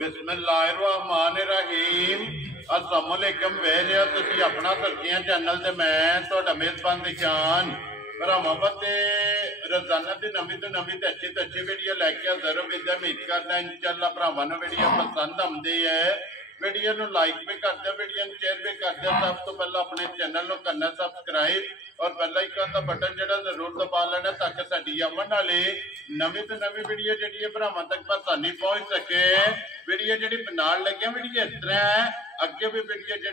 बिस्मिल्लाहिर्रहमानिर्रहीम अस्सलामुअलैकुम वेरियो तुसी अपना सब्जियां चैनल ते मैं तुहाडा मेज़बान दिशान भरावां बते रोजाना दी नवी तो अच्छी वीडियो लैके हाज़र उम्मीद करना इंशाअल्लाह भरावां नूं वीडियो पसंद आउंदी है। वीडियो नूं लाइक भी कर दो, वीडियो नूं शेयर भी कर दो। सब तो पहले अपने चैनल नूं करना सब्सक्राइब और बेल आइकन का बटन जो जरूर दबा लेना ताकि साडी आवन वाली नवी तो नवी वीडियो जी भरावां तक आसानी पहुंच सके। वीडियो जी बनाने लगे वीडियो इस तरह है, अगे भी वीडियो जो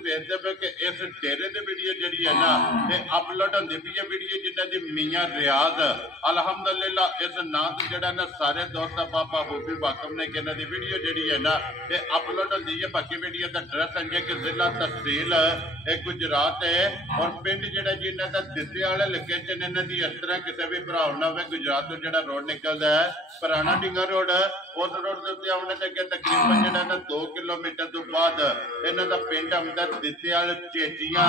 वेखते पे कि इस डेरे की वीडियो जी है ना ये अपलोड होती पी है। वीडियो जिन्हों की मियाँ रियाज अलहमदुलिल्लाह इस नाम से जोड़ा ना सारे दोस्त बाबा हूबी वाकम ने कि इन्हों की वीडियो जी है ना ये अपलोड होती है। बाकी वीडियो का एड्रैस है कि जिला तहसील गुजरात है और पिंड जो जी इन्हों का दिसे वाले लोकेशन इन्हों की इस तरह किसी भी भरा ना हो गुजरात तो जो रोड निकलता है पुराना डिंगा रोड उस रोड के उत्ते आने लगे तकरीबन जो 2 किलोमीटर तो बाद इन्हों का पिंड आंदा दिसेवाल चेचियां।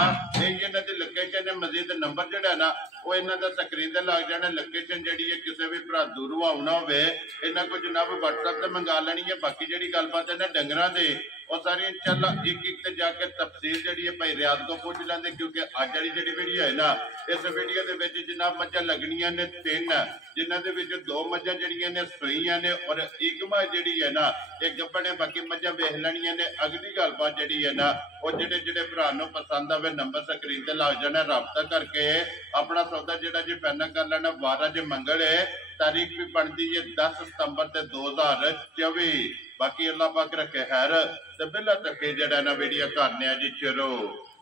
इन्हों की लोकेशन है मजीद नंबर जोड़ा ना वो इन्हों का स्क्रीन से लग जाना। लोकेशन जी है किसी भी भरा दूरों आना हो इन्हों को जनाब WhatsApp से मंगा लेनी है। बाकी जी गलबात है ना डंगर की और सारी इंशाअल्लाह एक जाके तफसील जी है भाई रियाज को पूछ लेंगे क्योंकि अज वाली जी वीडियो है ना इस वीडियो के जनाब मझा लगनिया ने 3 जिन्हों के 2 मझा जड़िया ने सूइया ने और एक मझ जी है ना एक गब्बड़ है। बाकी मझा वेख लेनिया ने। अगली गलबात जी है ना वो जोड़े भरा पसंद आए नंबर स्क्रीन से लग जाना रबता करके अपना सौदा जोड़ा जी फाइनल कर लेना। 12 जो मंगल है तारीख भी बनती है 10 सितंबर 2024। बाकी अल्लाह पाक रखे खैर ते बिल्ला तक जड़ा ना वीडियो करने जी शुरू।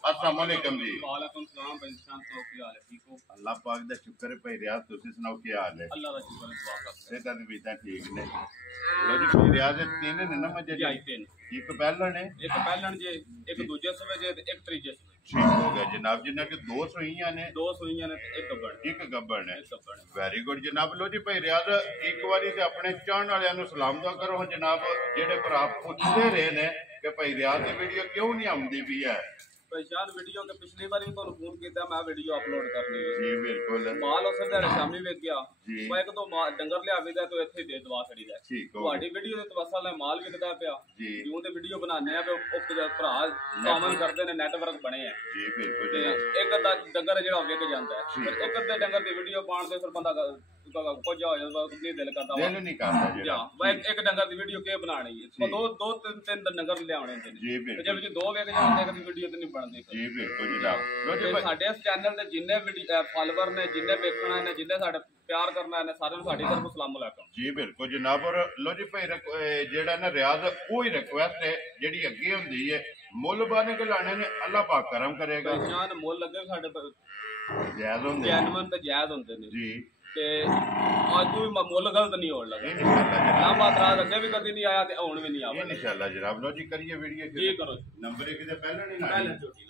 अस्सलाम वालेकुम जी। वालेकुम सलाम भाई शान तो की हाल है? ठीक हो? अल्लाह पाक दा शुक्र है भाई रियाज तुसी सुनाओ की हाल है? अल्लाह दा शुक्र है दुआ कर सेहत दी भी ठीक ने। लो जी भाई रियाज 3 ने ना मजे जी 3 एक पहलन है एक पहलन जे एक दूजे सुबह जे एक त्रीजे सुबह ठीक हो गया जनाब। जिन्ना के 2 सुइयां ने 2 सुइयां ने एक गब्बड़ है। वेरी गुड जनाब। लो जी भाई रियाज एक बारी ते अपने चाहण वालियां नु सलाम दुआ करो जनाब जेडे भरा पूछते रहे ने कि भाई रियाज दी वीडियो क्यों नहीं आउंदी भी है। पहचान वीडियो के पिछली बार तो फोन किया मैं वीडियो अपलोड करनी है जी बिल्कुल। माल उस दिन शामी वेख गया मैं एक दो डंगर लिया भी तो इत्थे दे दवा छड़ी दा ਤੁਹਾਡੀ ਵੀਡੀਓ ਦੇ ਤਵਸਲ ਨਾਲ ਮਾਲ ਵਿਕਦਾ ਪਿਆ ਜਿਉਂ ਤੇ ਵੀਡੀਓ ਬਣਾਉਂਦੇ ਆ ਤੇ ਉਹ ਭਰਾ ਕਾਮਨ ਕਰਦੇ ਨੇ ਨੈਟਵਰਕ ਬਣੇ ਆ ਜੀ ਬਿਲਕੁਲ ਤੇ ਇੱਕ ਦਾ ਡੰਗਰ ਜਿਹੜਾ ਵਿਕ ਜਾਂਦਾ ਹੈ ਇੱਕ ਅੱਧੇ ਡੰਗਰ ਦੀ ਵੀਡੀਓ ਪਾਉਣ ਦੇ ਫਿਰ ਬੰਦਾ ਕੁਝ ਹੋ ਜਾਂਦਾ ਨਹੀਂ ਦਿਲ ਕਰਦਾ ਦਿਲ ਨਹੀਂ ਕਰਦਾ ਜਿਹੜਾ ਵਾ ਇੱਕ ਡੰਗਰ ਦੀ ਵੀਡੀਓ ਕਿਹ ਬਣਾਣੀ ਹੈ ਦੋ ਤਿੰਨ ਡੰਗਰ ਲਿਆਉਣੇ ਹੁੰਦੇ ਨੇ ਜੀ ਬਿਲਕੁਲ ਜੇ ਵਿੱਚ 2 ਵਿਕ ਜਾਂਦੇ ਇੱਕ ਦੀ ਵੀਡੀਓ ਤੇ ਨਹੀਂ ਬਣਦੀ ਜੀ ਬਿਲਕੁਲ ਜਨਾਬ। ਸਾਡੇ ਇਸ ਚੈਨਲ ਤੇ ਜਿੰਨੇ ਫਾਲੋਅਰ ਨੇ ਜਿੰਨੇ ਵੇਖਣਾ ਨੇ ਜਿੰਨੇ ਸਾਡੇ प्यार करना है सारे साडी तरफ सलाम अलैकुम जी बिल्कुल जनाब। और लो जी भाई जेड़ा ना रियाज कोई रिक्वेस्ट है जेड़ी अगे हुंदी है मुल बाने के लाने ने अल्लाह पाक करम करेगा। जान मुल लगे साडे जायज हुंदे जैनवन ते जायज हुंदे ने जी ते आज कोई मुल गलत नहीं होण लगा इंशाल्लाह। ना बात अगे भी कदी नहीं आया ते हुण भी नहीं आवे इंशाल्लाह जनाब। लो जी करिए वीडियो जी करो नंबर 1 ते पहले नहीं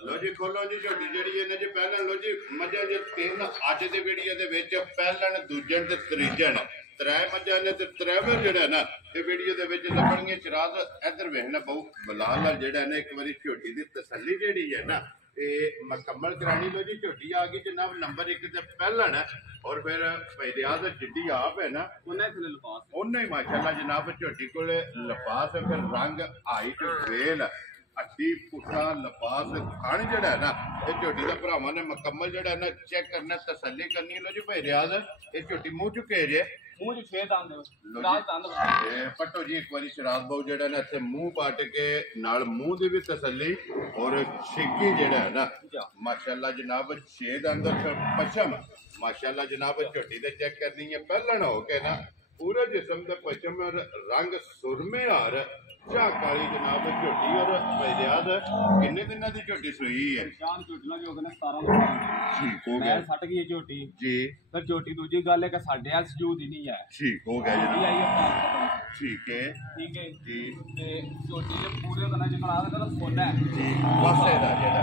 लो जी खोलो जी छोटी जेड़ी है जी पहले लो जी मजा जे 3 आज दे वीडियो दे विच पहलन दूजन ते त्रीजन 3 मजा ने ते 3वें जेड़ा ना ये वीडियो दे विच लभणगे। शराज इधर वेखना बहु बिलाल जेड़ा ना एक बारी छोटी दी तसल्ली जेड़ी है ना मुकम्मल करानी। लो जी झोटी आ गई जनाब नंबर 1 ते पहलन और फिर भाई रियाज जिड्डी आप है ना उन्हें ही माशाल्लाह जनाब झोटी को लिफास है फिर रंग हाइट वेल हड्डी पुट्ठा लिफास खान जड़ा है ना ये झोटी का भरावां ने मुकम्मल जड़ा है ना चेक करना तसल्ली करनी। लो जी भाई रियाज ये झोटी मुँह चुके जे मुंह च 6 दंद पट्टो जी एक बारी शराब बहु जेड़ा ना इत्थे मुंह पट के नाल मुंह दी भी तसल्ली और छिकी जेड़ा है ना माशाल्लाह जनाब 6 दंद पछम माशाल्लाह जनाब झोटी दे चेक करनी है पहलन हो के ना पूरे जिस्म दे पछम रंग सुरमे हार चाह काली जनाब झोटी और रियाज किन्ने दिनां दी झोटी सूई है? जान झोटियां जो ने 17 ठीक हो गया सट गई झोटी जी फिर झोटी दूजी गल है कि साडे आ सजूद ही नहीं है ठीक हो गया जी आई है ठीक है जी ते झोटी दे पूरे कना च बना के फुल है जी पासे दा जेड़ा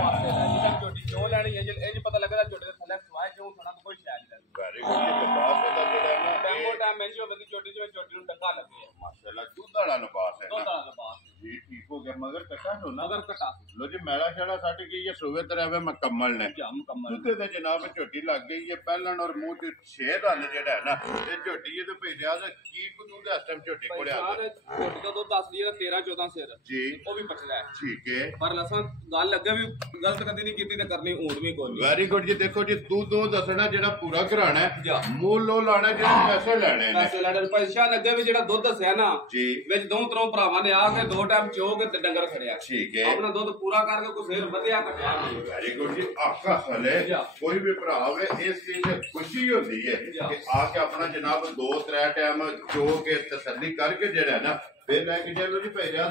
झोटी क्यों लैनी है ये पता लगदा झोटी दे थल्ले सवाए क्यों थोड़ा कोई शायद नहीं वेरी गुड ये पासे दा जेड़ा ना टाइम टाइम मैं जो बदी झोटी नु टंगा लगे है माशाल्लाह दूध वाला लिबास है दूध वाला लिबास जी ठीक हो ਗਿਆ ਮਗਰ ਕੱਟਾ ਝੋਨਾ ਮਗਰ ਕਟਾ ਲੋ ਜੀ ਮੈਲਾ ਛੜਾ ਸੱਟ ਗਈ ਹੈ ਸੂਵੇ ਤਰ੍ਹਾਂ ਮੁਕੰਮਲ ਨੇ ਮੁਕੰਮਲ ਦੁੱਧ ਤੇ ਜਨਾਬ ਝੋਟੀ ਲੱਗ ਗਈ ਹੈ ਪਹਿਲਣ ਔਰ ਮੂੰਹ ਚ 6 ਦੰਦ ਜਿਹੜਾ ਹੈ ਨਾ ਇਹ ਝੋਟੀ ਇਹ ਤੇ ਭੇਜਿਆ ਤੇ ਕੀ ਕੁ ਦੁੱਧ ਇਸ ਟਾਈਮ ਝੋਟੀ ਕੋਲ ਆ ਝੋਟੀ ਦਾ ਦੁੱਧ ਦੱਸ ਦਈਏ 13-14 ਸਿਰ ਜੀ ਉਹ ਵੀ ਪਚਦਾ ਹੈ ਠੀਕ ਹੈ ਪਰ ਲਸਾਂ ਗੱਲ ਲੱਗੇ ਵੀ ਗਲਤ ਕਦੀ ਨਹੀਂ ਕੀਤੀ ਤੇ ਕਰਨੀ ਊਂਟ ਵੀ ਕੋਈ ਵੈਰੀ ਗੁੱਡ ਜੀ ਦੇਖੋ ਜੀ ਤੂੰ ਦੋ ਦੱਸਣਾ ਜਿਹੜਾ ਪੂਰਾ ਘਰਾਣਾ ਹੈ ਮੁੱਲ ਉਹ ਲਾਣਾ ਜਿਹੜੇ ਪੈਸੇ ਲੈਣੇ ਨੇ ਪੈਸੇ ਲੈਣੇ ਪੈਸਾ ਲੱਗੇ ਵੀ ਜਿਹੜਾ ਦੁੱਧ ਦੱਸਿਆ ਨਾ ਜੀ ਵਿੱਚ ਦੋ ਤਰ੍ਹਾਂ ਭਰਾਵਾਂ ਨੇ ਆ ਕੇ 2 ਟਾਈਮ ਚੋ ਕੇ ਤੇ ਡੰਗਰ ਖੜਿਆ ਠੀਕ ਹੈ ਆਪਣਾ ਦੁੱਧ ਪੂਰਾ ਕਰਕੇ ਕੋਈ ਸਿਰ ਵਧਿਆ ਘਟਿਆ ਵੈਰੀ ਗੁੱਡ ਜੀ ਆਖਾ ਸਲੇ ਕੋਈ ਵੀ ਭਰਾ ਹੋਵੇ ਇਸ ਚੀਜ਼ ਦੀ ਖੁਸ਼ੀ ਹੁੰਦੀ ਹੈ ਕਿ ਆ ਕੇ ਆਪਣਾ ਜਨਾਬ 2-3 ਟਾਈਮ ਚੋ ਕੇ ਤਸੱਲੀ ਕਰਕੇ ਜਿਹੜਾ ਨਾ ਫਿਰ ਲੈ ਕੇ ਚਲੋ ਜੀ ਭੇਜਿਆ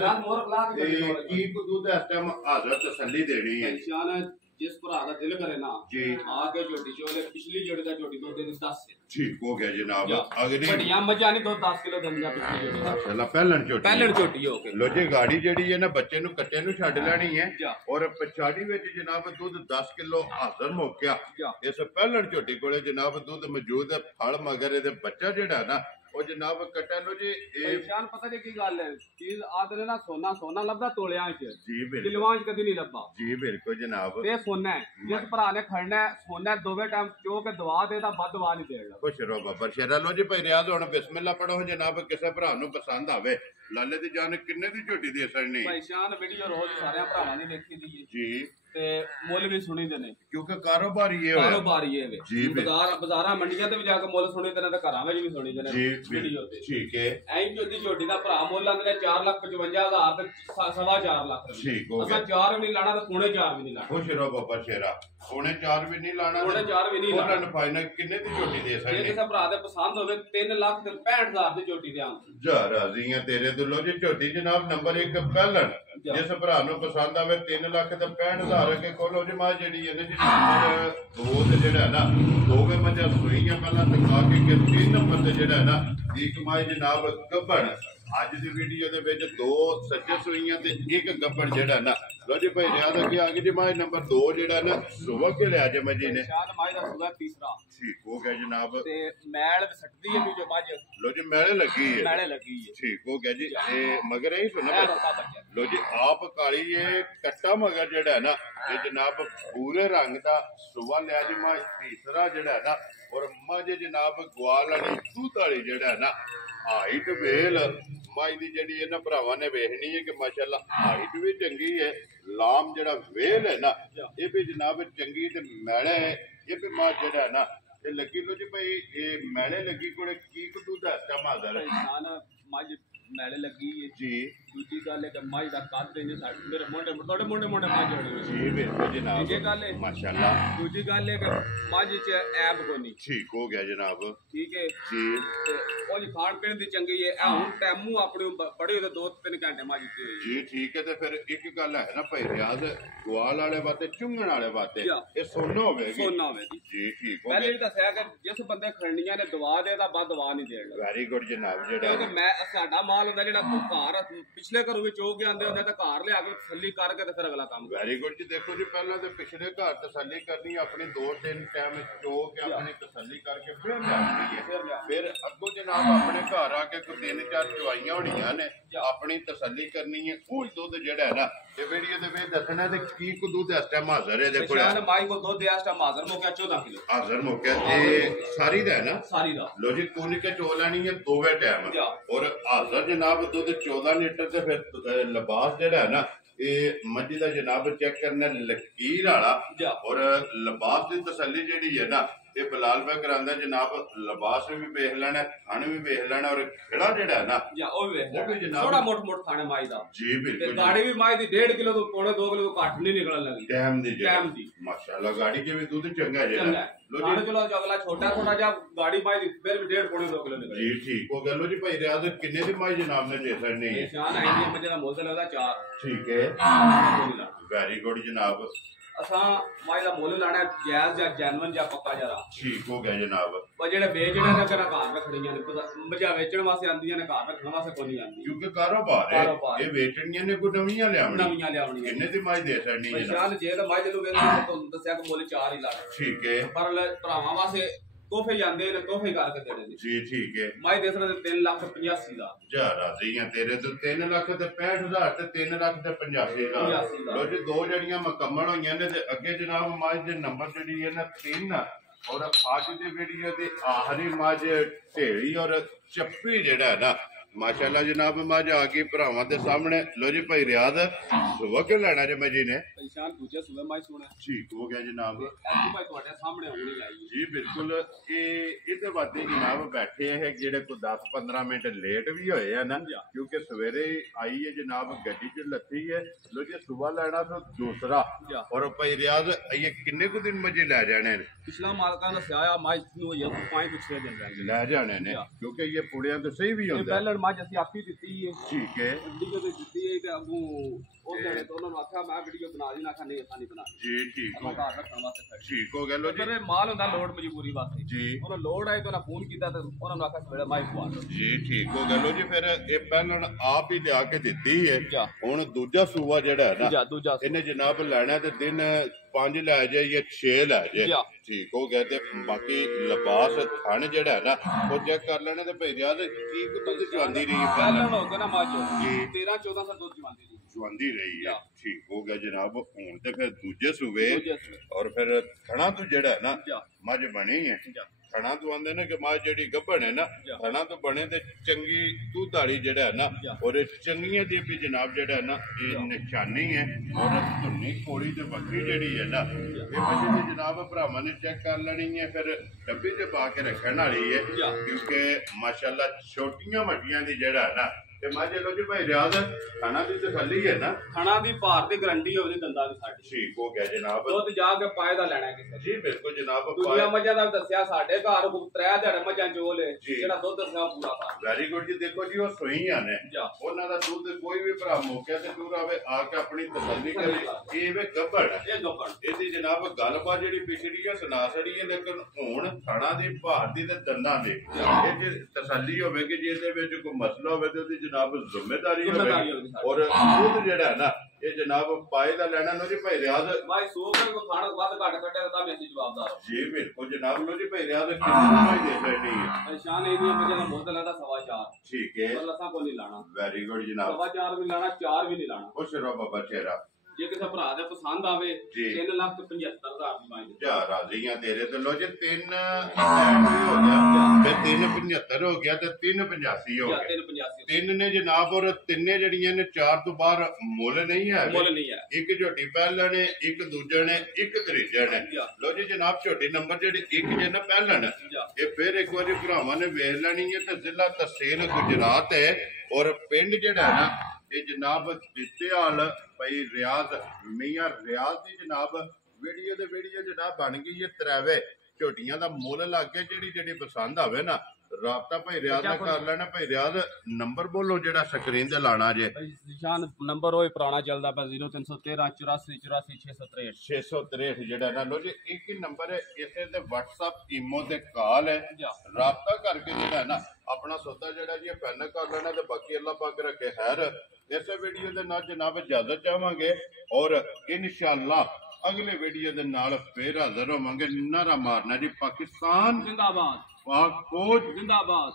ਤੇ ਕੀ ਕੁ ਦੁੱਧ ਇਸ ਟਾਈਮ ਹਾਜ਼ਰ ਤਸੱਲੀ ਦੇਣੀ ਹੈ ਜਿਸ ਭਰਾ ਦਾ ਦਿਲ ਕਰੇ ਨਾ ਜੀ ਆ ਕੇ ਝੋਟੀ ਚੋਲੇ ਪਿਛਲੀ ਝੋਟੀ ਦਾ ਝੋਟੀ ਦੁੱਧ ਦੇ 10 ਠੀਕ ਹੋ ਗਿਆ ਜਨਾਬ ਅਗਲੀ ਵੱਡੀਆਂ ਮੱਝਾਂ ਨਹੀਂ ਦੁੱਧ 10 ਕਿਲੋ ਦਿੰਦੀਆਂ ਪਿਛਲੀ ਝੋਟੀ ਦਾ ਮਾਸ਼ਾਅੱਲਾ ਪਹਿਲਣ ਝੋਟੀ ਹੋ ਕੇ ਲੋ ਜੀ ਗਾੜੀ ਜਿਹੜੀ ਹੈ ਨਾ ਬੱਚੇ ਨੂੰ ਕੱਟੇ ਨੂੰ ਛੱਡ ਲੈਣੀ ਹੈ ਔਰ ਪਛਾੜੀ ਵਿੱਚ ਜਨਾਬ ਦੁੱਧ 10 ਕਿਲੋ ਹਾਜ਼ਰ ਮੌਕਿਆ ਇਸ ਪਹਿਲਣ ਝੋਟੀ ਕੋਲੇ ਜਨਾਬ ਦੁੱਧ ਮੌਜੂਦ ਹੈ ਫਲ ਮਗਰ ਇਹਦੇ ਬੱਚਾ ਜਿਹੜਾ ਨਾ ਉਹ ਜਨਾਬ ਕੱਟਾ ਲੋ ਜੀ ਇਹ ਨਿਸ਼ਾਨ ਪਤਾ ਜੀ ਕੀ ਗੱਲ ਹੈ ਚੀਜ਼ ਆਦਰੇ ਨਾ ਸੋਨਾ ਲੱਭਦਾ ਤੋਲਿਆਂ 'ਚ ਜੀ ਬਿਲਕੁਲ ਕਿਲਵਾਂ 'ਚ ਕਦੀ ਨਹੀਂ ਲੱਭਾ ਜੀ ਬਿਲਕੁਲ ਜਨਾਬ ਤੇ ਸੋਨਾ ਜਿਸ ਭਰਾ ਨੇ ਖੜਨਾ ਸੋਨਾ ਦੋਵੇਂ ਟਾਈਮ ਚੋ ਕੇ ਦਵਾ ਦੇ ਤਾਂ ਵੱਧ ਦਵਾ ਨਹੀਂ ਦੇਗਾ ਖੁਸ਼ ਰਹੋ ਬਾਬਾ ਸ਼ੇਰਾ ਲੋ ਜੀ ਭਾਈ ਰਿਆਜ਼ ਹੁਣ ਬਿਸਮਿਲ੍ਲਾ ਪੜੋ ਜਨਾਬ ਕਿਸੇ ਭਰਾ ਨੂੰ ਪਸੰਦ ਆਵੇ ਲਾਲੇ ਦੀ ਜਾਨ ਕਿੰਨੇ ਦੀ ਝੋਟੀ ਦੀ ਅਸਰ ਨਹੀਂ ਭਾਈ ਸ਼ਾਨ ਵੀਡੀਓ ਰੋਜ਼ ਸਾਰਿਆਂ ਭਰਾਵਾਂ ਦੀ ਦੇਖੀ ਦੀ ਹੈ ਜੀ ਤੇ ਮੁੱਲ ਵੀ ਸੁਣੀ ਦੇ ਨੇ ਕਿਉਂਕਿ ਕਾਰੋਬਾਰੀ ਇਹ ਹੋਇਆ ਕਾਰੋਬਾਰੀ ਇਹ ਵੇ ਬਾਜ਼ਾਰਾਂ ਮੰਡੀਆਂ ਤੇ ਵੀ ਜਾ ਕੇ ਮੁੱਲ ਸੁਣੀ ਦੇ ਨੇ ਤੇ ਘਰਾਂ ਵਿੱਚ ਵੀ ਸੁਣੀ ਦੇ ਨੇ ਵੀਡੀਓ ਤੇ ਠੀਕ ਹੈ ਐਂ ਝੋਟੀ ਦਾ ਭਰਾ ਮੁੱਲ ਆਂਦੇ ਨੇ 4,55,000 ਤੇ 4.5 ਲੱਖ ਰੁਪਏ ਠੀਕ ਹੋ ਗਿਆ ਅਸਾਂ 4 ਵੀ ਨਹੀਂ ਲਾਣਾ ਤੇ ਪੌਣੇ 4 ਵੀ ਨਹੀਂ ਲਾਣਾ ਖੁਸ਼ ਰਹੋ ਬਾਬਾ ਸ਼ੇਰਾ ਪੌਣੇ 4 ਵੀ ਨਹੀਂ ਲਾਣਾ ਪੌਣੇ 4 ਵੀ ਨਹੀਂ ਲਾਣਾ ਉਹਨਾਂ ਨੂੰ ਫਾਈਨਲ ਕਿੰਨੇ ਦੀ ਝੋਟੀ ਦੇ ਸਕਦੇ ਜੇ ਕਿਸੇ ਭਰਾ ਦੇ ਪਸੰਦ ਹੋਵੇ 3,65,000 ਦੀ ਝੋਟੀ ਦੇ ਆਂ ਜਾ ਰਾਜ਼ੀਆਂ ਤੇਰੇ ਦਿਲੋਂ ਜੀ ਝੋਟੀ ਜਨਾਬ ਨੰਬਰ 1 ਪਹਿਲਣ ਜਿਸ ਭਰਾ ਨੂੰ ਪਸੰਦ ਆਵੇ 3,65,000 ਅੱਗੇ ਕੋਲੋਂ ਜੀ ਮਾਂ ਜਿਹੜੀ ਹੈ ਨਾ ਜੀ ਨੰਬਰ 2 ਤੇ ਜਿਹੜਾ ਨਾ ਦੋਵੇਂ ਮੱਝਾਂ ਸੂਈਆਂ ਪਹਿਲਾਂ ਦਿਖਾ ਕੇ 3 ਨੰਬਰ ਤੇ ਜਿਹੜਾ ਨਾ ਇੱਕ ਮਾਂ ਜਨਾਬ ਗੱਭਣ ਅੱਜ ਦੀ ਵੀਡੀਓ ਦੇ ਵਿੱਚ 2 ਸੱਜੇ ਸੂਈਆਂ ਤੇ ਇੱਕ ਗੱਭਣ ਜਿਹੜਾ ਨਾ ਲੋ ਜੀ ਭਾਈ ਰਿਆਦ ਅੱਗੇ ਆ ਗਈ ਜੀ ਮਾਂ ਨੰਬਰ 2 ਜਿਹੜਾ ਨਾ ਸੁਬਹ ਕੇ ਲਿਆ ਜੇ ਮੱਝੀ ਨੇ ਸ਼ਾਨ ਮਾਂ ਦਾ ਸੁਗਾ ਤੀਸਰਾ ਠੀਕ ਹੋ ਗਿਆ ਜਨਾਬ ਤੇ ਮੈਲ ਸੱਟਦੀ ਹੈ ਵੀ ਜੋ ਮੱਝ ਲੋ ਜੀ ਮੈਲੇ ਲੱਗੀ ਹੈ ਠੀਕ ਹੋ ਗਿਆ ਜੀ ਇਹ ਮਗਰ ਇਹ ਸੁਣਾ ਲੋ ਜੀ ਆਪ ਕਾਲੀ ਇਹ ਕੱਟਾ ਮਗਰ ਜਿਹੜਾ ਨਾ ਇਹ ਜਨਾਬ ਪੂਰੇ ਰੰਗ ਦਾ ਸੁਬਹ ਲਿਆ ਜੀ ਮਾਂ ਤੀਸਰਾ ਜਿਹੜਾ ਨਾ ਔਰ ਮੱਝ ਜਨਾਬ ਗਵਾਲ ਵਾਲੀ ਦੁੱਧ ਵਾਲੀ ਜਿਹੜਾ ਨਾ ਹਾਈਟ ਵੇਲ ਮਾਈ ਦੀ ਜਿਹੜੀ ਇਹਨਾਂ ਭਰਾਵਾਂ ਨੇ ਵੇਖਣੀ ਹੈ ਕਿ ਮਾਸ਼ਾਅੱਲਾ ਹਾਈਟ ਵੀ ਚੰਗੀ ਹੈ ਲਾਮ ਜਿਹੜਾ ਵੇਲ ਹੈ ਨਾ ਇਹ ਵੀ ਜਨਾਬ ਚੰਗੀ ਤੇ ਮੈਲੇ ਇਹ ਵੀ ਮਾਂ ਜਿਹੜਾ ਨਾ ਇਹ ਲੱਗੀ ਲੋ ਜੀ ਭਾਈ ਇਹ ਮੈਲੇ ਲੱਗੀ ਕੋਲੇ ਕੀ ਕੁ ਦਾ ਟਮਾਦਰ ਇਨਸਾਨ ਮੱਝ ਮੈਲੇ ਲੱਗੀ ਹੈ ਜੀ ਦੂਜੀ ਗੱਲ ਹੈ ਕਿ ਮੱਝ ਦਾ ਕੱਦ ਇਹਨੇ ਸਾਡੇ ਮੇਰੇ ਮੋਢੇ ਮੱਝ ਹੋਣੀ ਜੀ ਬਿਲਕੁਲ ਜਨਾਬ ਇਹ ਗੱਲ ਹੈ ਮਾਸ਼ਾਅੱਲਾ ਦੂਜੀ ਗੱਲ ਹੈ ਕਿ ਮੱਝ 'ਚ ਐਬ ਕੋਈ ਨਹੀਂ ਠੀਕ ਹੋ ਗਿਆ ਜਨਾਬ ਠੀਕ ਹੈ ਜੀ ਤੇ ਉਹ ਜੀ ਖਾਣ ਪੀਣ ਦੀ ਚੰਗੀ ਹੈ ਇਹ ਹੁਣ ਟੈਮੂ ਆਪਣੇ ਬੜੇ ਉਹਦੇ 2-3 ਘੰਟੇ ਮੱਝ ਤੇ ਜੀ ਠੀਕ ਹੈ ਤੇ ਫਿਰ ਇੱਕ ਗੱਲ ਹੈ ਨਾ ਭਾਈ ਰਿਆਜ਼ ਗਵਾਲ ਵਾਲੇ ਬਾਤੇ ਚੁੰਗਣ ਵਾਲੇ ਬਾਤੇ ਇਹ ਸੋਨਾ ਹੋਵੇਗੀ ਜੀ ਠੀਕ ਹੋ ਗਿਆ ਪਹਿਲੇ ਵੀ ਦੱਸਿਆ ਕਿ ਜਿਸ ਬੰਦੇ ਖੜਨੀਆਂ ਨੇ ਦਵਾ ਦੇ ਤਾਂ ਬਾਅਦ ਦਵਾ ਨਹੀਂ ਦੇਣਾ ਵੈਰੀ ਗੁੱਡ ਜਨਾਬ ਜਿਹੜਾ ਕਿਉਂਕਿ ਮੈਂ ਸਾਡਾ ਮਾਲ ਹੁੰਦਾ ਜਿਹੜਾ ਘਰ ਪਿਛਲੇ ਘਰੋਂ ਵਿੱਚ ਚੋ ਕੇ ਆਂਦੇ ਹੁੰਦੇ ਤਾਂ ਘਰ ਲਿਆ ਕੇ ਤਸੱਲੀ ਕਰਕੇ ਤੇ ਫਿਰ ਅਗਲਾ ਕੰਮ ਵੈਰੀ ਗੁੱਡ ਜੀ ਦੇਖੋ ਜੀ ਪਹਿਲਾਂ ਤੇ ਪਿਛਲੇ ਘਰ ਤਸੱਲੀ ਕਰਨੀ ਆਪਣੀ 2-3 ਟਾਈਮ ਚੋ ਕੇ ਆਪਣੀ ਤਸੱਲੀ ਕਰਕੇ ਫਿਰ ਲਿਆਉਣੀ ਹੈ ਫਿਰ ਅੱਗੋਂ ਜਨਾਬ ਆਪਣੇ ਘਰ ਆ ਕੇ ਕੋਈ 3-4 ਚਵਾਈਆਂ ਹੋਣੀਆਂ ਨੇ ਆਪਣੀ ਤਸੱਲੀ ਕਰਨੀ ਹੈ ਉਹ ਦੁੱਧ ਜਿਹੜਾ ਹੈ ਨਾ ਇਹ ਵੀਡੀਓ ਦੇ ਵਿੱਚ ਦੱਸਣਾ ਤੇ ਕੀ ਕੁ ਦੁੱਧ ਇਸ ਟਾਈਮ ਹਾਜ਼ਰ ਹੈ ਦੇਖੋ ਯਾਰ ਮਾਈ ਕੋ ਦੁੱਧ ਇਸ ਟਾਈਮ ਹਾਜ਼ਰ ਹੋ ਗਿਆ 14 ਕਿਲੋ ਹਾਜ਼ਰ ਹੋ ਗਿਆ ਇਹ ਸਾਰੀ ਦਾ ਹੈ ਨਾ ਸਾਰੀ ਦਾ ਲੋ ਜੀ ਕੋਨੀ ਕੇ ਚੋ ਲੈਣੀ ਹੈ ਦੋਵੇਂ ਟਾਈਮ ਔਰ ਹਾਜ਼ਰ ਜਨਾਬ ਦੁੱਧ 14 ਲੀਟਰ ਤੇ ਫਿਰ ਲਿਬਾਸ ਜਿਹੜਾ ਹੈ ਨਾ ਇਹ ਮੱਝ ਦਾ ਜਨਾਬ ਚੈੱਕ ਕਰਨਾ ਲਕੀਰ ਵਾਲਾ ਔਰ ਲਿਬਾਸ ਦੀ ਤਸੱਲੀ ਜਿਹੜੀ ਹੈ ਨਾ ਇਹ ਬਲਾਲ ਭਾਈ ਕਰਾਂਦਾ ਜਨਾਬ ਲਿਬਾਸ ਵੀ ਵੇਖ ਲੈਣਾ ਖਾਣ ਵੀ ਵੇਖ ਲੈਣਾ ਔਰ ਖੇੜਾ ਜਿਹੜਾ ਹੈ ਨਾ ਉਹ ਵੀ ਵੇਖ ਲੈਣਾ ਥੋੜਾ ਮੋਟ ਖਾਣਾ ਮਾਈ ਦਾ ਜੀ ਬਿਲਕੁਲ ਤੇ ਗਾੜੀ ਵੀ ਮਾਈ ਦੀ 1.5 ਕਿਲੋ ਤੋਂ ਪੌਣੇ 2 ਕਿਲੋ ਤੋਂ ਘੱਟ ਨਹੀਂ ਨਿਕਲਣ ਲੱਗੀ ਟਾਈਮ ਦੀ ਮਾਸ਼ਾਅੱਲਾ ਗਾੜੀ ਚ ਵੀ ਦੁੱਧ ਚੰਗਾ ਜਿਹੜਾ ਖਾਣ ਕਿਲੋ ਅਗਲਾ ਛੋਟਾ ਥੋੜਾ ਜਿਹਾ ਗਾੜੀ ਮਾਈ ਦੀ ਫਿਰ ਵੀ 1.5 ਪੌਣੇ 2 ਕਿਲੋ ਨਿਕਲ ਜੀ ਠੀਕ ਹੋ ਗਿਆ ਲੋ ਜੀ ਭਾਈ ਰਿਆਜ਼ ਕਿੰਨੇ ਦੀ ਮਾਈ ਜਨਾਬ ਨੇ ਦੇ ਸਕਣੀ ਹੈ ਸ਼ਾਨ ਆਈ ਦੀ ਮੱਝ ਦਾ ਮੁੱਲ ਲੱਗਦਾ 4 ਠੀਕ ਹੈ ਵੈਰੀ ਗੁੱਡ ਜਨਾਬ ਅਸਾਂ ਮਾਈ ਦਾ ਮੁੱਲ ਲਾਣਾ ਜਾਇਜ਼ ਜਾਂ ਜੈਨੂਇਨ ਜਾਂ ਪੱਕਾ ਜਰਾ ਠੀਕ ਹੋ ਗਿਆ ਜਨਾਬ ਪਰ ਜਿਹੜੇ ਵੇਚਣੇ ਨੇ ਕਿਹੜਾ ਘਰ ਰੱਖਣੀਆਂ ਨੇ ਮੱਝਾਂ ਵੇਚਣ ਵਾਸਤੇ ਆਂਦੀਆਂ ਨੇ ਘਰ ਰੱਖਣ ਵਾਸਤੇ ਕੋਈ ਨਹੀਂ ਆਂਦੀ ਕਿਉਂਕਿ ਕਾਰੋਬਾਰ ਹੈ ਇਹ ਵੇਚਣੀਆਂ ਨੇ ਕੋਈ ਨਵੀਆਂ ਲਿਆਉਣੀਆਂ ਕਿੰਨੇ ਦੀ ਮਾਈ ਦੇ ਸਕਣੀ ਹੈ ਸ਼ਾਨ ਜੇ ਤਾਂ ਮਾਈ ਨੂੰ ਵੇਚਣਾ ਤੁਹਾਨੂੰ ਦੱਸਿਆ ਕਿ ਮੁੱਲ 4 ਹੀ ਲਾਣਾ ਠੀਕ ਹੈ ਪਰ ਭਰਾਵਾਂ ਵਾਸਤੇ ਤੋਹਫੇ ਜਾਂਦੇ ਨੇ ਤੋਹਫੇ ਕਰਕੇ ਦੇਣੇ ਨੇ ਜੀ ਠੀਕ ਹੈ ਮੈਂ ਦੇ ਸਕਦੇ 3,85,000 ਦਾ ਜਾ ਰਾਜ਼ੀ ਆ ਤੇਰੇ ਤੋਂ 3,65,000 ਤੇ 3,85,000 ਲੋ ਜੀ ਦੋ ਜਿਹੜੀਆਂ ਮੁਕੰਮਲ ਹੋਈਆਂ ਨੇ ਤੇ ਅੱਗੇ ਜਨਾਬ ਮੱਝ ਦੇ ਨੰਬਰ ਜਿਹੜੀ ਹੈ ਨਾ 3 ਔਰ ਅੱਜ ਦੀ ਵੀਡੀਓ ਦੇ ਆਖਰੀ ਮੱਝ ਢੇੜੀ ਔਰ ਚੱਪੀ ਜਿਹੜਾ ਹੈ ਨਾ ਮਾਸ਼ਾਅੱਲਾ ਜਨਾਬ ਮੱਝ ਆ ਗਈ ਭਰਾਵਾਂ ਦੇ ਸਾਹਮਣੇ ਲੋ ਜੀ ਭਾਈ ਰਿਆਦ ਸੁਬਹ ਕਿ ਲੈਣਾ ਜੇ ਮੱਝੀ ਨੇ ਪਛਾਣ ਦੂਜੇ ਸੂਬੇ ਮੈਂ ਸੁਣਾ ਠੀਕ ਹੋ ਗਿਆ ਜਨਾਬ ਐਸੀ ਭਾਈ ਤੁਹਾਡੇ ਸਾਹਮਣੇ ਹੋਣੀ ਆਈ ਜੀ ਬਿਲਕੁਲ ਇਹਦੇ ਵਾਦੇ ਜਨਾਬ ਬੈਠੇ ਹੈ ਜਿਹੜੇ ਕੋਈ 10-15 ਮਿੰਟ ਲੇਟ ਵੀ ਹੋਏ ਆ ਨਾ ਕਿਉਂਕਿ ਸਵੇਰੇ ਆਈ ਹੈ ਜਨਾਬ ਗੱਡੀ 'ਚ ਲੱਥੀ ਹੈ ਲੋ ਜੀ ਸੁਬਹ ਲੈਣਾ ਤਾਂ ਦੂਸਰਾ ਔਰ ਭਾਈ ਰਿਆਜ਼ ਇਹ ਕਿੰਨੇ ਕੁ ਦਿਨ ਮੱਝੀ ਲੈ ਜਾਣੇ ਨੇ ਪਿਛਲਾ ਮਾਲਕਾਂ ਦਾ ਸਿਆਇਆ ਮੱਝ ਨੂੰ ਇਹ 5-6 ਦਿਨ ਲੈ ਜਾਣੇ ਨੇ ਕਿਉਂਕਿ ਇਹ ਪੁੜਿਆਂ ਤੇ ਸਹੀ ਵੀ ਹੁੰਦਾ ਪਹਿਲਾਂ ਮੱਝ ਅਸੀਂ ਆਪੀ ਦਿੱਤੀ ਹੈ ਠੀਕ ਹੈ ਵੀਡੀਓ ਤੇ ਦਿੱਤੀ ਹੈ ਤੇ ਅੱਗੋਂ ਉਹ ਜਿਹੜੇ ਤੋਂ ਉਹਨਾਂ ਨੂੰ ਆਖਿਆ ਮੈਂ ਵੀਡੀਓ ਬਣਾ ਦੀ ਨਾ ਖਾਣੇ ਨਹੀਂ ਬਣਾ ਜੀ ਠੀਕ ਹੋ ਘਰ ਰੱਖਣ ਵਾਸਤੇ ਠੀਕ ਹੋ ਗਿਆ ਲੋ ਜੀ ਪਰ ਮਾਲ ਹੁੰਦਾ ਲੋਡ ਮਜਬੂਰੀ ਵਾਸਤੇ ਜੀ ਉਹਨਾਂ ਲੋਡ ਆਈ ਤਾਂ ਉਹਨਾਂ ਫੋਨ ਕੀਤਾ ਤੇ ਉਹਨਾਂ ਨੂੰ ਆਖਿਆ ਸਵੇਰੇ ਮਾਈ ਪਵਾ ਦਿਓ ਜੀ ਠੀਕ ਹੋ ਗਿਆ ਲੋ ਜੀ ਫਿਰ ਇਹ ਪਹਿਲਾਂ ਆਪ ਹੀ ਲਿਆ ਕੇ ਦਿੱਤੀ ਹੈ ਹੁਣ ਦੂਜਾ ਸੂਆ ਜਿਹੜਾ ਹੈ ਨਾ ਇਹਨੇ ਜਨਾਬ ਲੈਣਾ ਤੇ ਦਿਨ 5 ਲੈ ਜਾਏ ਜਾਂ 6 ਲੈ ਜਾਏ ਠੀਕ ਹੋ ਗਿਆ ਤੇ ਬਾਕੀ ਲਿਬਾਸ ਥਣ ਜਿਹੜਾ ਹੈ ਨਾ ਉਹ ਚੈੱਕ ਕਰ ਲੈਣਾ ਤੇ ਭਾਈ ਰਿਆਦ ਕੀ ਦੁੱਧ ਚਵਾਂਦੀ ਰਹੀ ਹੈ ਪਹਿਲਾਂ ਹੋ ਗਿਆ ਨਾ ਮੱਝ ਜੀ 13-14 ਦੁੱਧ ਚਵਾਂਦੀ ਰਹੀ ਹੈ ਠੀਕ ਹੋ ਗਿਆ ਜਨਾਬ ਹੁਣ ਤੇ ਫਿਰ ਦੂਜੇ ਸੂਬੇ ਔਰ ਫਿਰ ਥਣਾ ਤੋਂ ਜਿਹੜਾ ਹੈ ਨਾ ਮੱਝ ਬਣੀ ਹੈ ਥਣਾ ਤੋਂ ਆਂਦੇ ਨੇ ਕਿ ਮੱਝ ਜਿਹੜੀ ਗੱਭਣ ਹੈ ਨਾ ਥਣਾ ਤੋਂ ਬਣੇ ਤੇ ਚੰਗੀ ਦੁੱਧ ਵਾਲੀ ਜਿਹੜਾ ਹੈ ਨਾ ਔਰ ਚੰਗੀਆਂ ਦੀ ਵੀ ਜਨਾਬ ਜਿਹੜਾ ਹੈ ਨਾ ਇਹ ਨਿਸ਼ਾਨੀ ਹੈ ਔਰ ਧੁੰਨੀ ਕੋਲੀ ਤੇ ਬੱਕਰੀ ਜਿਹੜੀ ਹੈ ਨਾ ਇਹ ਬੱਚੇ ਦੀ ਜਨਾਬ ਭਰਾਵਾਂ ਨੇ ਚੈੱਕ ਕਰ ਲੈਣੀ ਹੈ ਫਿਰ ਡੱਬੇ 'ਚ ਪਾ ਕੇ ਰੱਖਣ ਵਾਲੀ ਹੈ ਕਿਉਂਕਿ ਮਾਸ਼ਾਅੱਲਾ ਛੋਟੀਆਂ ਮੱਝੀਆਂ ਦੀ ਜਿਹੜਾ ਹੈ ਨਾ ਤੇ ਮਾਝੇ ਲੋ ਜੀ ਭਾਈ ਰਿਆਜ਼ ਖਾਣਾ ਦੀ ਤਸੱਲੀ ਹੈ ਨਾ ਖਾਣਾ ਦੀ ਭਾਰ ਦੀ ਗਰੰਟੀ ਹੋਵੇ ਦੰਦਾਂ ਦੀ ਸਾਡੀ ਠੀਕ ਹੋ ਗਿਆ ਜਨਾਬ ਦੁੱਧ ਜਾ ਕੇ ਪਾਏ ਦਾ ਲੈਣਾ ਕਿਸੇ ਜੀ ਬਿਲਕੁਲ ਜਨਾਬ ਦੁਨੀਆ ਮੱਝਾਂ ਦਾ ਦੱਸਿਆ ਸਾਡੇ ਘਰ 3 ਦਿਹਾੜੇ ਮੱਝਾਂ ਚੋਲ ਜਿਹੜਾ ਦੁੱਧ ਦੱਸਿਆ ਪੂਰਾ ਪਾ ਵੈਰੀ ਗੁੱਡ ਜੀ ਦੇਖੋ ਜੀ ਉਹ ਸੋਈਆਂ ਨੇ ਉਹਨਾਂ ਦਾ ਦੁੱਧ ਕੋਈ ਵੀ ਭਰਾ ਮੌਕੇ ਤੇ ਟੂਰ ਆਵੇ ਆ ਕੇ ਆਪਣੀ ਤਸੱਲੀ ਕਰੇ ਇਹ ਵੇ ਗੱਭੜ ਇਹਦੀ ਜਨਾਬ ਗੱਲਬਾਤ ਜਿਹੜੀ ਪਿਛੜੀ ਹੈ ਸੁਣਾ ਛੜੀ ਹੈ ਲੇਕਿਨ ਹੁਣ ਖਾਣਾ ਦੀ ਭਾਰ ਦੀ ਤੇ ਦੰਦਾਂ ਦੀ ਇਹ ਜੇ ਤਸੱਲੀ ਹੋਵੇਗੀ ਜੇ ਇਹਦੇ ਵਿੱਚ ਕੋਈ ਮਸਲਾ ਹੋਵੇ ਤੇ ਉਹਦੀ ਜਨਾਬ ਜ਼ਿੰਮੇਦਾਰੀ ਹੋਵੇ ਔਰ ਦੁੱਧ ਜਿਹੜਾ ਹੈ ਨਾ ਇਹ ਜਨਾਬ ਪਾਏ ਦਾ ਲੈਣਾ ਲੋ ਜੀ ਭਾਈ ਰਿਆਜ਼ ਭਾਈ ਸੋਚ ਕੋ ਖਾਣਾ ਵੱਧ ਘੱਟ ਕੱਢਿਆ ਤਾਂ ਮੈਂ ਅਸੀਂ ਜਵਾਬਦਾਰ ਜੀ ਬਿਲਕੁਲ ਜਨਾਬ ਲੋ ਜੀ ਭਾਈ ਰਿਆਜ਼ ਕਿੰਨੀ ਦੇ ਦੇਣੀ ਹੈ ਨਿਸ਼ਾਨ ਇਹਦੀ ਮੱਝਾਂ ਦਾ ਮੁੱਲ ਲੱਗਦਾ 4.5 ਠੀਕ ਹੈ ਲੱਸਾਂ ਕੋ ਨਹੀਂ ਲਾਣਾ ਵੈਰੀ ਗੁੱਡ ਜਨਾਬ 4.5 ਵੀ ਲਾਣਾ 4 ਵੀ ਨਹੀਂ ਲਾਣਾ ਖੁਸ਼ ਰਹੋ ਬਾਬਾ ਚਿਹਰਾ ਜੇ ਕਿਸੇ ਭਰਾ ਦੇ ਪਸੰਦ ਆਵੇ 3,75,000 ਦੀ ਮਾਈ ਜਾ ਰਾਜ਼ੀਆਂ ਤੇਰੇ ਤੇ ਲੋ ਜੀ 3 ਹੋ ਗਿਆ ਤੇ 3,75 ਹੋ ਗਿਆ ਤੇ 3,85 ਹੋ ਗਿਆ 3 ਨੇ ਜਨਾਬ ਔਰ ਤਿੰਨੇ ਜਿਹੜੀਆਂ ਨੇ 4 ਤੋਂ ਬਾਹਰ ਮੁੱਲ ਨਹੀਂ ਹੈ ਇੱਕ ਝੋਟੀ ਪਹਿਲਾਂ ਨੇ ਇੱਕ ਦੂਜੇ ਨੇ ਇੱਕ ਤੀਜੇ ਨੇ ਲੋ ਜੀ ਜਨਾਬ ਝੋਟੀ ਨੰਬਰ ਜਿਹੜੀ ਇੱਕ ਜੇ ਨਾ ਪਹਿਲਾਂ ਇਹ ਫਿਰ ਇੱਕ ਵਾਰੀ ਭਰਾਵਾਂ ਨੇ ਵੇਖ ਲੈਣੀ ਹੈ ਤੇ ਜ਼ਿਲ੍ਹਾ ਤਹਿਸੀਲ ਗੁਜਰਾਤ ਹੈ ਔਰ ਪਿੰਡ ਜਿਹੜਾ ਹੈ ਨਾ ਇਹ ਜਨਾਬ ਦਿੱਤੇਹਾਲ ਭਾਈ ਰਿਆਜ਼ ਮੀਆਂ ਰਿਆਜ਼ ਦੀ ਜਨਾਬ ਵੀਡੀਓ ਜਨਾਬ ਬਣ ਗਈ ਹੈ ਤਰਾਵੇ ਝੋਟੀਆਂ ਦਾ ਮੁੱਲ ਲੱਗ ਗਿਆ ਜਿਹੜੀ ਪਸੰਦ ਆਵੇ ਨਾ ਰਾਬਤਾ ਭਾਈ ਰਿਆਜ਼ ਨਾਲ ਕਰ ਲੈਣਾ ਭਾਈ ਰਿਆਜ਼ ਨੰਬਰ ਬੋਲੋ ਜਿਹੜਾ ਸਕਰੀਨ ਤੇ ਲਾਣਾ ਜੇ ਨਿਸ਼ਾਨ ਨੰਬਰ ਉਹ ਪੁਰਾਣਾ ਚੱਲਦਾ ਪਿਆ 0313 84 84 663 663 ਜਿਹੜਾ ਨਾ ਲੋ ਜੀ ਇੱਕ ਹੀ ਨੰਬਰ ਹੈ ਇਸੇ ਤੇ WhatsApp ਈਮੋ ਤੇ ਕਾਲ ਹੈ ਰਾਬਤਾ ਕਰਕੇ ਜਿਹੜਾ ਨਾ ਆਪਣਾ ਸੌਦਾ ਜਿਹੜਾ ਜੀ ਪੈਨ ਕਰ ਲੈਣਾ ਤੇ ਬਾਕੀ ਅੱਲਾਹ ਪਾਕ ਰੱਖੇ ਖੈਰ ਇਸੇ ਵੀਡੀਓ ਦੇ ਨਾਲ ਜਨਾਬ ਇਜਾਜ਼ਤ ਚਾਹਾਂਗੇ ਔਰ ਇਨਸ਼ਾਅੱਲਾ ਅਗਲੇ ਵੀਡੀਓ ਦੇ ਨਾਲ ਫੇਰ ਹਾਜ਼ਰ ਹੋਵਾਂਗੇ ਨਾਰਾ ਮਾਰਨਾ ਜੀ ਪਾਕਿਸਤਾਨ ਜ਼ਿੰਦਾਬਾਦ ਪਾਕ ਫੌਜ ਜ਼ਿੰਦਾਬਾਦ